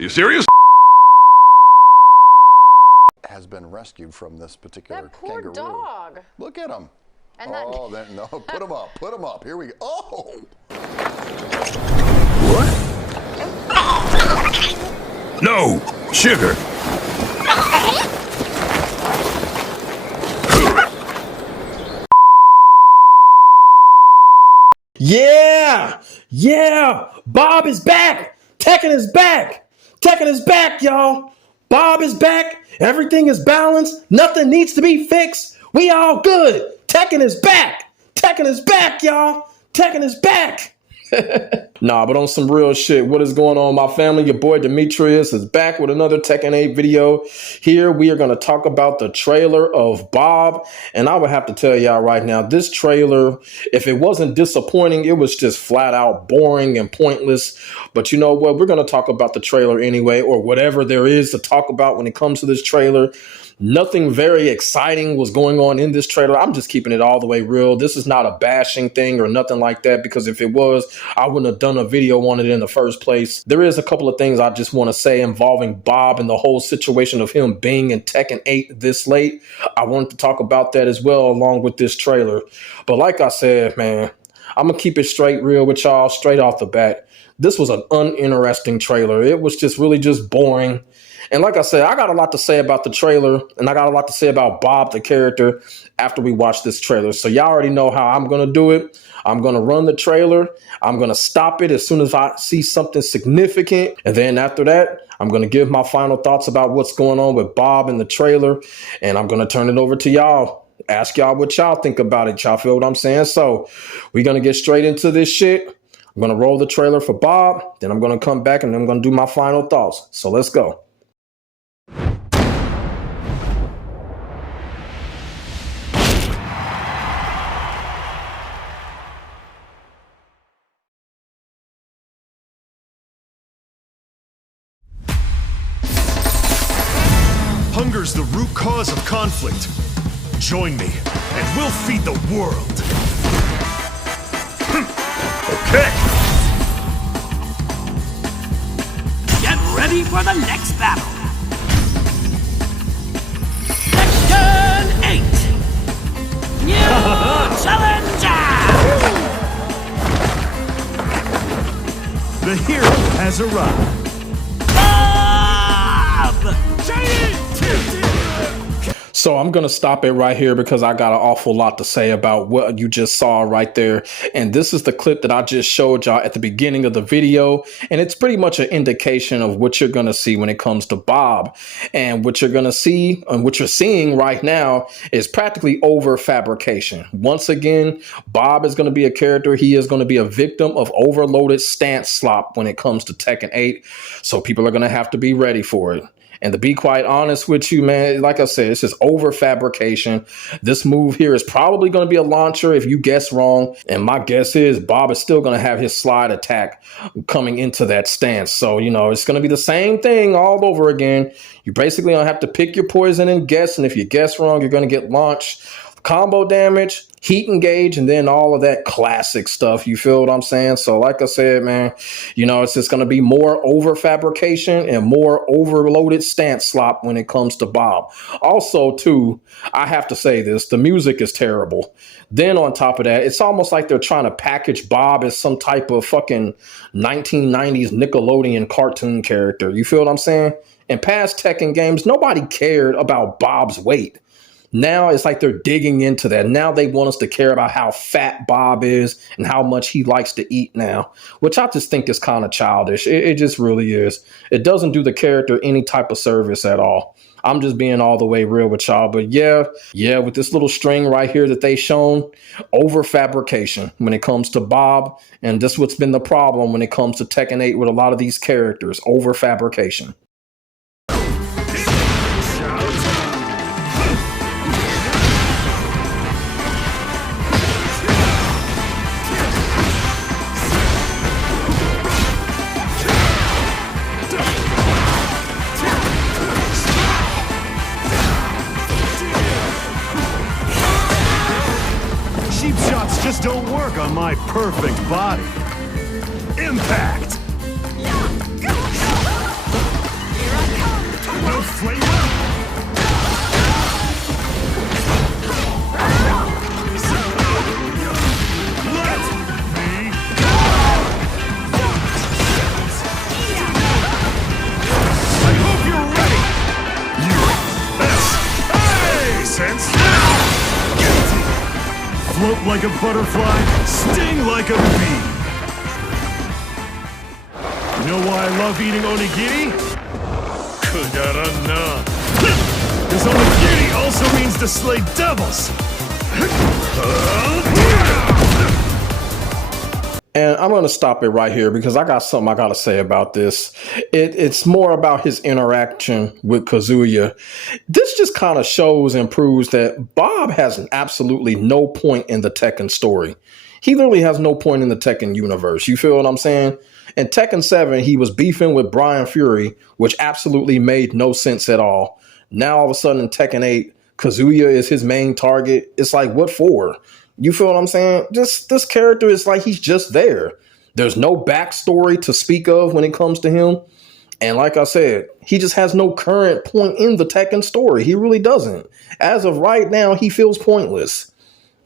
you serious? Has been rescued from this particular that poor kangaroo. dog. Look at him. And oh, then no, put him up, put him up. Here we go. Oh! No, sugar. Yeah, Bob is back. Tekken is back. Tekken is back, y'all. Bob is back. Everything is balanced. Nothing needs to be fixed. We all good. Tekken is back. Tekken is back, y'all. Tekken is back. Nah, but on some real shit, what is going on, my family? Your boy Demetrius is back with another Tekken 8 video. Here we are going to talk about the trailer of Bob. And I would have to tell y'all right now, this trailer, if it wasn't disappointing, it was just flat out boring and pointless. But you know what? We're going to talk about the trailer anyway, or whatever there is to talk about when it comes to this trailer. Nothing very exciting was going on in this trailer. I'm just keeping it all the way real. This is not a bashing thing or nothing like that, because if it was, I wouldn't have done a video on it in the first place. There is a couple of things I just want to say involving Bob and the whole situation of him being in Tekken 8 this late. I wanted to talk about that as well along with this trailer. But like I said, man, I'm going to keep it straight real with y'all straight off the bat. This was an uninteresting trailer. It was just really just boring. And like I said, I got a lot to say about the trailer, and I got a lot to say about Bob, the character, after we watch this trailer. So y'all already know how I'm going to do it. I'm going to run the trailer. I'm going to stop it as soon as I see something significant. And then after that, I'm going to give my final thoughts about what's going on with Bob in the trailer. And I'm going to turn it over to y'all. Ask y'all what y'all think about it. Y'all feel what I'm saying? So we're going to get straight into this shit. I'm going to roll the trailer for Bob. Then I'm going to come back and I'm going to do my final thoughts. So let's go. Hunger's the root cause of conflict. Join me, and we'll feed the world. Okay. Get ready for the next battle. Tekken 8. New challenger. The hero has arrived. Bob! So I'm going to stop it right here because I got an awful lot to say about what you just saw right there. And this is the clip that I just showed y'all at the beginning of the video. And it's pretty much an indication of what you're going to see when it comes to Bob. And what you're going to see and what you're seeing right now is practically over fabrication. Once again, Bob is going to be a character. He is going to be a victim of overloaded stance slop when it comes to Tekken 8. So people are going to have to be ready for it. And to be quite honest with you, man, like I said, it's just over fabrication. This move here is probably going to be a launcher if you guess wrong. And my guess is Bob is still going to have his slide attack coming into that stance. So, you know, it's going to be the same thing all over again. You basically don't have to pick your poison and guess. And if you guess wrong, you're going to get launched. Combo damage, heat engage, and then all of that classic stuff. You feel what I'm saying? So like I said, man, you know, it's just going to be more over fabrication and more overloaded stance slop when it comes to Bob. Also, too, I have to say this, the music is terrible. Then on top of that, it's almost like they're trying to package Bob as some type of fucking 1990s Nickelodeon cartoon character. You feel what I'm saying? In past Tekken games, nobody cared about Bob's weight. Now it's like they're digging into that. Now they want us to care about how fat Bob is and how much he likes to eat now, which I just think is kind of childish. It just really is. It doesn't do the character any type of service at all. I'm just being all the way real with y'all. But yeah, with this little string right here that they shown, over fabrication when it comes to Bob. And this is what's been the problem when it comes to Tekken 8 with a lot of these characters, over fabrication. Cheap shots just don't work on my perfect body. Impact! like a butterfly, sting like a bee. You know why I love eating onigiri? Kudarana. Because onigiri also means to slay devils. And I'm going to stop it right here because I got something I got to say about this. It's more about his interaction with Kazuya. This just kind of shows and proves that Bob has absolutely no point in the Tekken story. He literally has no point in the Tekken universe. You feel what I'm saying? In Tekken 7, he was beefing with Brian Fury, which absolutely made no sense at all. Now, all of a sudden, in Tekken 8, Kazuya is his main target. It's like, what for? You feel what I'm saying? Just this character is like he's just there. There's no backstory to speak of when it comes to him. And like I said, he just has no current point in the Tekken story. He really doesn't. As of right now, he feels pointless.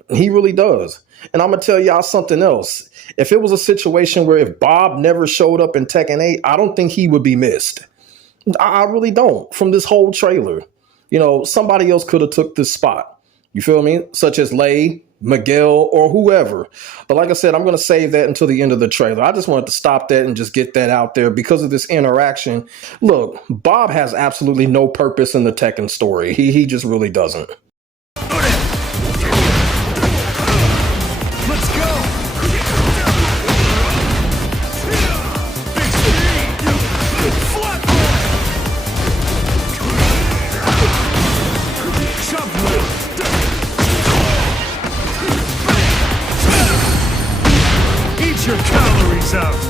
He really does. And I'm going to tell y'all something else. If it was a situation where if Bob never showed up in Tekken 8, I don't think he would be missed. I really don't. From this whole trailer, you know, somebody else could have took this spot. You feel me? Such as Lei, Miguel, or whoever. But like I said, I'm going to save that until the end of the trailer. I just wanted to stop that and just get that out there because of this interaction. Look, Bob has absolutely no purpose in the Tekken story. He just really doesn't. Let's go! Big speed! Flat Chop whip! Eat your calories out!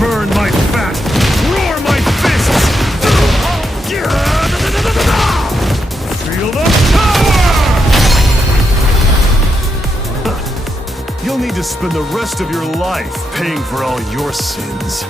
Burn my fat! Roar my fists! Feel the power! You'll need to spend the rest of your life paying for all your sins.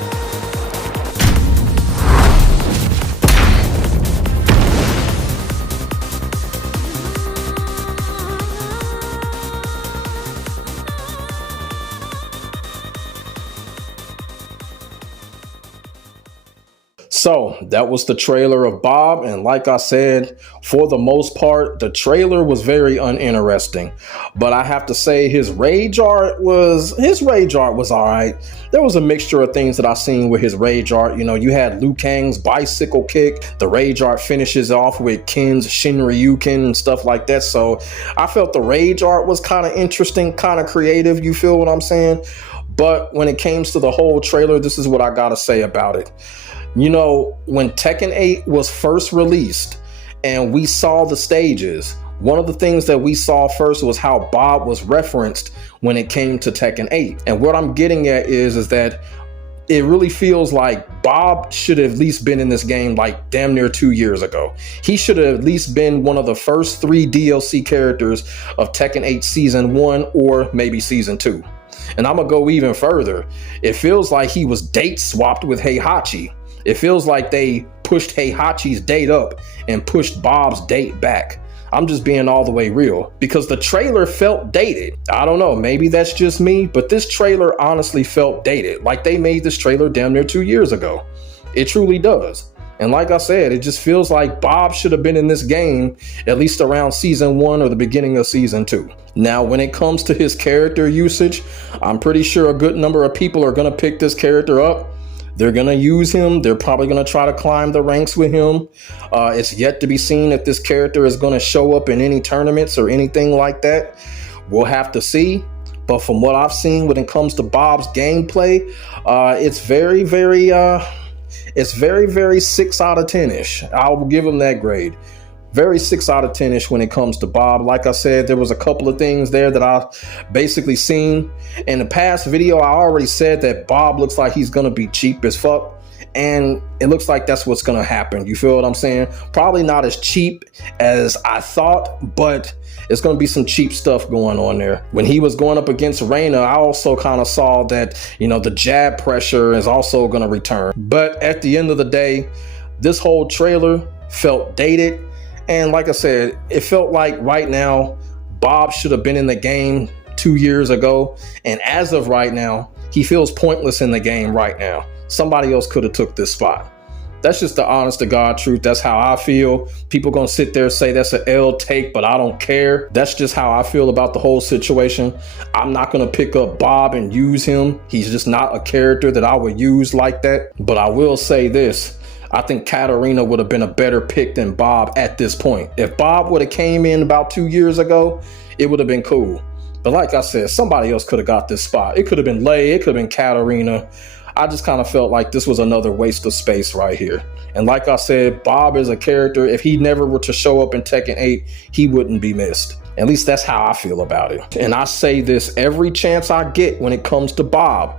So that was the trailer of Bob. And like I said, for the most part, the trailer was very uninteresting. But I have to say his rage art was all right. There was a mixture of things that I seen with his rage art. You know, you had Liu Kang's bicycle kick. The rage art finishes off with Ken's Shinryuken and stuff like that. So I felt the rage art was kind of interesting, kind of creative. You feel what I'm saying? But when it came to the whole trailer, this is what I got to say about it. You know, when Tekken 8 was first released and we saw the stages, one of the things that we saw first was how Bob was referenced when it came to Tekken 8. And what I'm getting at is that it really feels like Bob should have at least been in this game like damn near 2 years ago. He should have at least been one of the first 3 DLC characters of Tekken 8 Season 1 or maybe Season 2. And I'm going to go even further. It feels like he was date swapped with Heihachi. It feels like they pushed Heihachi's date up and pushed Bob's date back. I'm just being all the way real because the trailer felt dated. I don't know, maybe that's just me, but this trailer honestly felt dated. Like they made this trailer damn near 2 years ago. It truly does. And like I said, it just feels like Bob should have been in this game at least around Season 1 or the beginning of Season 2. Now, when it comes to his character usage, I'm pretty sure a good number of people are going to pick this character up. They're going to use him. They're probably going to try to climb the ranks with him. It's yet to be seen if this character is going to show up in any tournaments or anything like that. We'll have to see. But from what I've seen when it comes to Bob's gameplay, it's very, very 6 out of 10-ish. I'll give him that grade. Very 6 out of 10-ish when it comes to Bob. Like I said, there was a couple of things there that I basically seen. In the past video, I already said that Bob looks like he's going to be cheap as fuck. And it looks like that's what's going to happen. You feel what I'm saying? Probably not as cheap as I thought, but it's going to be some cheap stuff going on there. When he was going up against Reina, I also kind of saw that, you know, the jab pressure is also going to return. But at the end of the day, this whole trailer felt dated. And like I said, it felt like right now, Bob should have been in the game 2 years ago. And as of right now, he feels pointless in the game right now. Somebody else could have took this spot. That's just the honest to God truth. That's how I feel. People gonna sit there and say that's an L take, but I don't care. That's just how I feel about the whole situation. I'm not gonna pick up Bob and use him. He's just not a character that I would use like that. But I will say this. I think Katarina would have been a better pick than Bob at this point. If Bob would have came in about 2 years ago, it would have been cool. But like I said, somebody else could have got this spot. It could have been Lei, it could have been Katarina. I just kind of felt like this was another waste of space right here. And like I said, Bob is a character. If he never were to show up in Tekken 8, he wouldn't be missed. At least that's how I feel about it. And I say this every chance I get when it comes to Bob.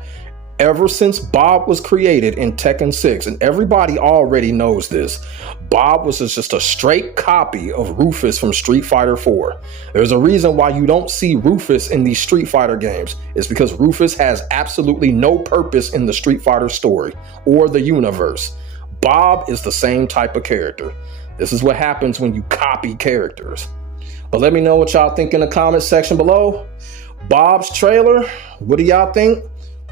Ever since Bob was created in Tekken 6, and everybody already knows this, Bob was just a straight copy of Rufus from Street Fighter 4. There's a reason why you don't see Rufus in these Street Fighter games. It's because Rufus has absolutely no purpose in the Street Fighter story or the universe. Bob is the same type of character. This is what happens when you copy characters. But let me know what y'all think in the comment section below. Bob's trailer, what do y'all think?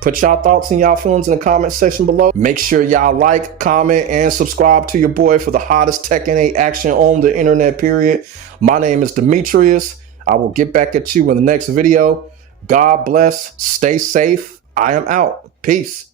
Put y'all thoughts and y'all feelings in the comment section below. Make sure y'all like, comment, and subscribe to your boy for the hottest Tekken 8 action on the internet, period. My name is Demetrius. I will get back at you in the next video. God bless. Stay safe. I am out. Peace.